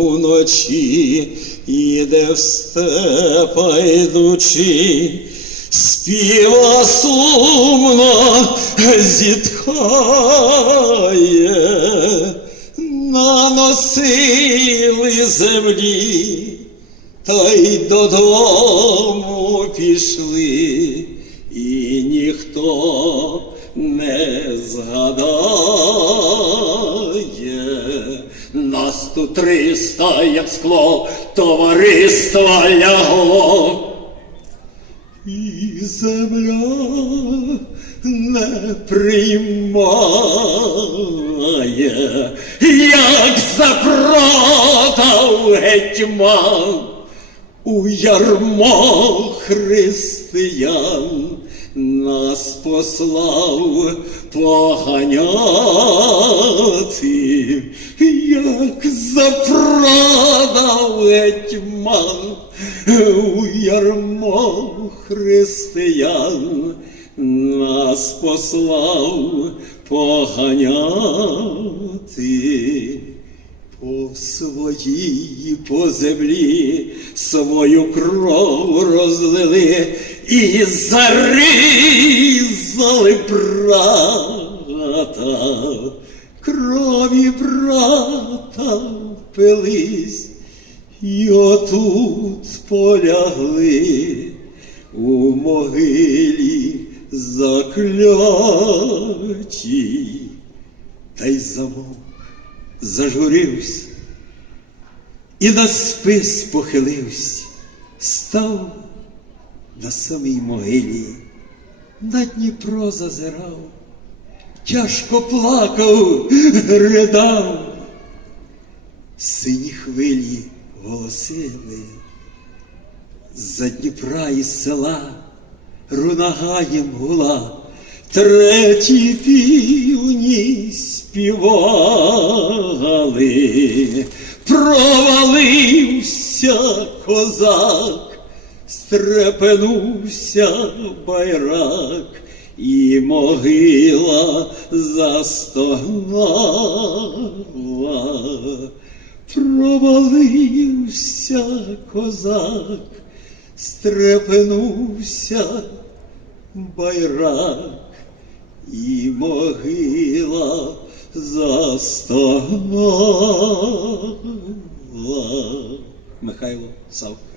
Уночі іде в степа йдучи, співа сумно зітхає, наносили землі, та й додому пішли, і ніхто не згадає. Триста, як скло, товариства лягло. І земля не приймає, як запродав гетьман у ярмо християн нас послав поганяти, як запродав гетьман у ярмо християн нас послав поганяти. По своїй по землі свою кров розлили і зарізали брата, крові брата впились, і отут полягли у могилі закляті, та й замок зажурився і на спис похилився, став на самій могилі, на Дніпро зазирав, тяжко плакав, ридав, сині хвилі голосили, за Дніпра із села рунагаєм гула, треті півні співали, провалився козак, стрепенувся байрак, і могила застогнала, провалився козак, стрепенувся байрак, і могила застогнала. Михайло Савко.